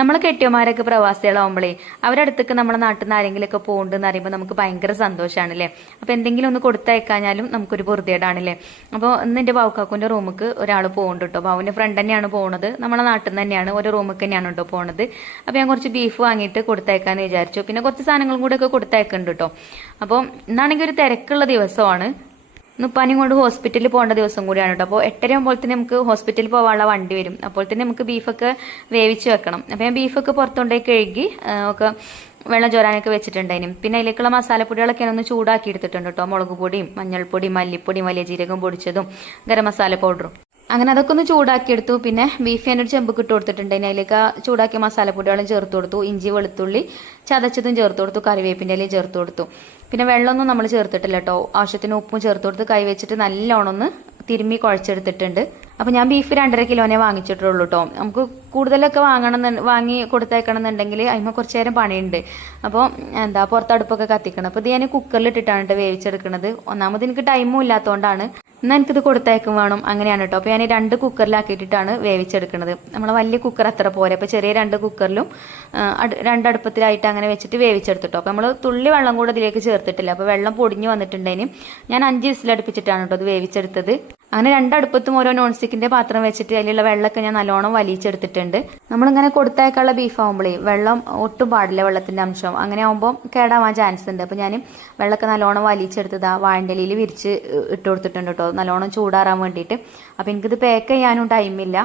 നമ്മൾ കെട്ടിയമാരൊക്കെ പ്രവാസികളാവുമ്പോഴേ അവരുടെ അടുത്തേക്ക് നമ്മുടെ നാട്ടിൽ നിന്ന് ആരെങ്കിലുമൊക്കെ പോകുന്നുണ്ടെന്ന് അറിയുമ്പോൾ നമുക്ക് ഭയങ്കര സന്തോഷമാണ് അല്ലേ അപ്പോൾ എന്തെങ്കിലും ഒന്ന് കൊടുത്തയക്കാഞ്ഞാലും നമുക്കൊരു പൊറുതേടാണല്ലേ അപ്പോൾ ഇന്ന് എന്റെ ബാവുക്കാക്കുന്റെ റൂമിക്ക് ഒരാൾ പോകുന്നുണ്ട് കേട്ടോ ബാവുവിന്റെ ഫ്രണ്ട് തന്നെയാണ് പോകുന്നത് നമ്മളെ നാട്ടിൽ നിന്ന് തന്നെയാണ് ഒരു റൂമൊക്കെ തന്നെയാണ് കേട്ടോ പോകുന്നത് അപ്പോൾ ഞാൻ കുറച്ച് ബീഫ് വാങ്ങിയിട്ട് കൊടുത്തയക്കാന്ന് വിചാരിച്ചു. പിന്നെ കുറച്ച് സാധനങ്ങളും കൂടെ ഒക്കെ കൊടുത്തയക്കുന്നുണ്ട് കേട്ടോ അപ്പോൾ ഇന്നാണെങ്കിൽ ഒരു തിരക്കുള്ള ദിവസമാണ്. ഉപ്പാനും കൊണ്ട് ഹോസ്പിറ്റലിൽ പോകേണ്ട ദിവസം കൂടിയാണ് കേട്ടോ അപ്പോൾ എട്ടര ആകുമ്പോഴത്തേന് നമുക്ക് ഹോസ്പിറ്റലിൽ പോകാനുള്ള വണ്ടി വരും. അപ്പോൾ തന്നെ നമുക്ക് ബീഫൊക്കെ വേവിച്ച് വെക്കണം. അപ്പോൾ ഞാൻ ബീഫൊക്കെ പുറത്തുകൊണ്ടേ കഴുകി ഒക്കെ വെള്ളം ചോരാനൊക്കെ വെച്ചിട്ടുണ്ടായിരുന്നു പിന്നെ അതിലേക്കുള്ള മസാലപ്പൊടികളൊക്കെ ഒന്ന് ചൂടാക്കി എടുത്തിട്ടുണ്ട് കേട്ടോ മുളക് പൊടിയും മഞ്ഞൾപ്പൊടിയും മല്ലിപ്പൊടിയും വലിയ ജീരകം പൊടിച്ചതും ഗരം മസാല പൗഡറും. അങ്ങനെ അതൊക്കെ ഒന്ന് ചൂടാക്കിയെടുത്തു. പിന്നെ ബീഫ് ഞാനൊരു ചെമ്പ് ഇട്ട് കൊടുത്തിട്ടുണ്ട് അതിലേക്ക് ചൂടാക്കിയ മസാലപ്പൊടികളും ചേർത്ത് കൊടുത്തു. ഇഞ്ചി വെളുത്തുള്ളി ചതച്ചതും ചേർത്ത് കൊടുത്തു. കറിവേപ്പിന്റെ ഇലയും ചേർത്ത് കൊടുത്തു. പിന്നെ വെള്ളമൊന്നും നമ്മൾ ചേർത്തിട്ടില്ല കേട്ടോ. ആവശ്യത്തിന് ഉപ്പും ചേർത്ത് കൊടുത്ത് കൈ വെച്ചിട്ട് നല്ലോണം ഒന്ന് തിരുമ്മി കുഴച്ചെടുത്തിട്ടുണ്ട്. അപ്പോൾ ഞാൻ ബീഫ് രണ്ടര കിലോനെ വാങ്ങിച്ചിട്ടുള്ളൂ കേട്ടോ നമുക്ക് കൂടുതലൊക്കെ വാങ്ങണം വാങ്ങി കൊടുത്തേക്കണം എന്നുണ്ടെങ്കിൽ അതിന് കുറച്ച് നേരം പണിയുണ്ട്. അപ്പോൾ എന്താ പുറത്തടുപ്പൊക്കെ കത്തിക്കണം. അപ്പോൾ ഇത് ഞാൻ കുക്കറിൽ ഇട്ടിട്ടാണ് കേട്ടോ വേവിച്ചെടുക്കുന്നത് ഒന്നാമത് എനിക്ക് ടൈമും ഇല്ലാത്തതുകൊണ്ടാണ് എന്നാൽ എനിക്കിത് കൊടുത്തേക്കും വേണം. അങ്ങനെയാണ് കേട്ടോ അപ്പോൾ ഞാൻ രണ്ട് കുക്കറിലാക്കിയിട്ടാണ് വേവിച്ചെടുക്കുന്നത് നമ്മളെ വലിയ കുക്കർ അത്ര പോരെ. അപ്പോൾ ചെറിയ രണ്ട് കുക്കറിലും രണ്ടടുപ്പത്തിലായിട്ട് അങ്ങനെ വെച്ചിട്ട് വേവിച്ചെടുത്തിട്ടോ അപ്പോൾ നമ്മൾ തുള്ളി വെള്ളം കൂടെ ഇതിലേക്ക് ചേർത്തിട്ടില്ല. അപ്പോൾ വെള്ളം പൊടിഞ്ഞു വന്നിട്ടുണ്ടെങ്കിൽ ഞാൻ അഞ്ച് വിസിലടുപ്പിച്ചിട്ടാണ് കേട്ടോ അത് വേവിച്ചെടുത്തത്. അങ്ങനെ രണ്ടടുപ്പത്തും ഓരോ നോൺ സ്റ്റിക്കിന്റെ പാത്രം വെച്ചിട്ട് അതിലുള്ള വെള്ളമൊക്കെ ഞാൻ നല്ലോണം വലിച്ചെടുത്തിട്ടുണ്ട്. നമ്മളിങ്ങനെ കൊടുത്തേക്കുള്ള ബീഫ് ആകുമ്പോഴേ വെള്ളം ഒട്ടും പാടില്ല വെള്ളത്തിന്റെ അംശം. അങ്ങനെ ആകുമ്പോൾ കേടാവാൻ ചാൻസ് ഉണ്ട്. അപ്പോൾ ഞാൻ വെള്ളമൊക്കെ നല്ലോണം വലിച്ചെടുത്തത് ആ വാഴന്റെലിയിൽ വിരിച്ച് ഇട്ട് കൊടുത്തിട്ടുണ്ട് കേട്ടോ നല്ലോണം ചൂടാറാൻ വേണ്ടിയിട്ട്. അപ്പോൾ എനിക്കിത് പാക്ക് ചെയ്യാനും ടൈമില്ല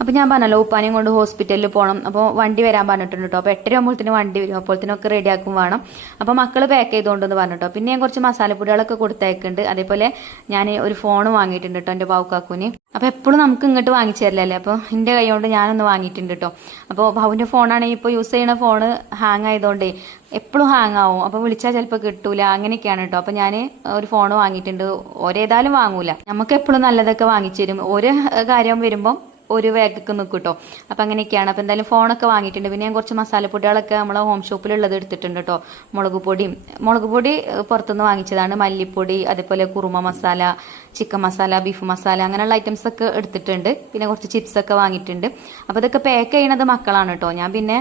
അപ്പോൾ ഞാൻ പറഞ്ഞല്ലോ ഉപ്പാനെയും കൊണ്ട് ഹോസ്പിറ്റലിൽ പോകണം അപ്പോൾ വണ്ടി വരാൻ പറഞ്ഞിട്ടുണ്ട് കേട്ടോ അപ്പോൾ എട്ടര ആകുമ്പോഴത്തേന് വണ്ടി വരും. അപ്പോഴത്തേനൊക്കെ റെഡിയാക്കും വേണം. അപ്പോൾ മക്കൾ പാക്ക് ചെയ്തുകൊണ്ടെന്ന് പറഞ്ഞിട്ടോ. പിന്നെ ഞാൻ കുറച്ച് മസാലപ്പൊടികളൊക്കെ കൊടുത്തയക്കുന്നുണ്ട്. അതേപോലെ ഞാൻ ഒരു ഫോൺ വാങ്ങിയിട്ടുണ്ട് കേട്ടോ എന്റെ ബാവുക്കാക്കുനി അപ്പോൾ എപ്പോഴും നമുക്ക് ഇങ്ങോട്ട് വാങ്ങിച്ചു തരില്ലല്ലേ അപ്പോൾ എന്റെ കൈ കൊണ്ട് ഞാനൊന്ന് വാങ്ങിയിട്ടുണ്ട് കേട്ടോ അപ്പോൾ ബാബുവിന്റെ ഫോണാണെങ്കിൽ ഇപ്പോൾ യൂസ് ചെയ്യുന്ന ഫോൺ ഹാങ് ആയതുകൊണ്ടേ എപ്പോഴും ഹാങ് ആവും. അപ്പോൾ വിളിച്ചാൽ ചിലപ്പോൾ കിട്ടൂല. അങ്ങനെയൊക്കെയാണ് കേട്ടോ അപ്പോൾ ഞാൻ ഒരു ഫോൺ വാങ്ങിയിട്ടുണ്ട്. ഒരേതായാലും വാങ്ങൂല. നമുക്ക് എപ്പോഴും നല്ലതൊക്കെ വാങ്ങിച്ചു തരും. ഒരു കാര്യം വരുമ്പോൾ ഒരു വേഗക്ക് നിൽക്കും കേട്ടോ അപ്പം അങ്ങനെയൊക്കെയാണ്. അപ്പം എന്തായാലും ഫോണൊക്കെ വാങ്ങിയിട്ടുണ്ട്. പിന്നെ ഞാൻ കുറച്ച് മസാലപ്പൊടികളൊക്കെ നമ്മളെ ഹോം ഷോപ്പിലുള്ളത് എടുത്തിട്ടുണ്ട് കേട്ടോ മുളക് പൊടിയും മുളക് പൊടി പുറത്തുനിന്ന് വാങ്ങിച്ചതാണ്. മല്ലിപ്പൊടി അതേപോലെ കുറുമ മസാല ചിക്കൻ മസാല ബീഫ് മസാല അങ്ങനെയുള്ള ഐറ്റംസ് ഒക്കെ എടുത്തിട്ടുണ്ട്. പിന്നെ കുറച്ച് ചിപ്സ് ഒക്കെ വാങ്ങിയിട്ടുണ്ട്. അപ്പോൾ ഇതൊക്കെ പാക്ക് ചെയ്യണത് മക്കളാണ് കേട്ടോ ഞാൻ പിന്നെ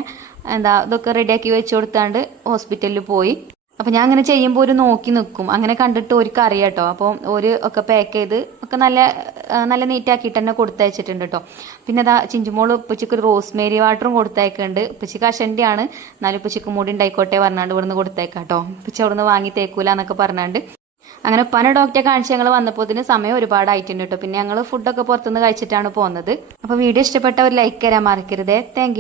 എന്താ ഇതൊക്കെ റെഡിയാക്കി വെച്ച് കൊടുത്താണ്ട് ഹോസ്പിറ്റലിൽ പോയി. അപ്പൊ ഞാൻ അങ്ങനെ ചെയ്യുമ്പോൾ ഒരു നോക്കി നിൽക്കും അങ്ങനെ കണ്ടിട്ട് ഒരു അറിയാം കേട്ടോ അപ്പോൾ ഒരു ഒക്കെ പാക്ക് ചെയ്ത് ഒക്കെ നല്ല നല്ല നീറ്റാക്കിയിട്ട് തന്നെ കൊടുത്തയച്ചിട്ടുണ്ട് കേട്ടോ പിന്നെ അതാ ചിഞ്ചുമോൾ ഉപ്പച്ചിക്ക് ഒരു റോസ്മേരി വാട്ടറും കൊടുത്തയക്കുന്നുണ്ട്. ഉപ്പച്ചിക്ക് അശണ്ടിയാണ് എന്നാലും ഉപ്പച്ചിക്ക് മുടി ഉണ്ടായിക്കോട്ടെ പറഞ്ഞാണ്ട് ഇവിടുന്ന് കൊടുത്തേക്കാം കേട്ടോ ഉപ്പച്ചി അവിടുന്ന് വാങ്ങി തേക്കൂല എന്നൊക്കെ പറഞ്ഞാണ്ട്. അങ്ങനെ പന ഡോക്ടറെ കാണിച്ച് ഞങ്ങൾ വന്നപ്പോൾ ഇതിന് സമയം ഒരുപാടായിട്ടുണ്ട് കേട്ടോ പിന്നെ ഞങ്ങൾ ഫുഡൊക്കെ പുറത്തുനിന്ന് കഴിച്ചിട്ടാണ് പോകുന്നത് അപ്പോൾ വീഡിയോ ഇഷ്ടപ്പെട്ട ഒരു ലൈക്ക് തരാൻ മറക്കരുതേ. താങ്ക്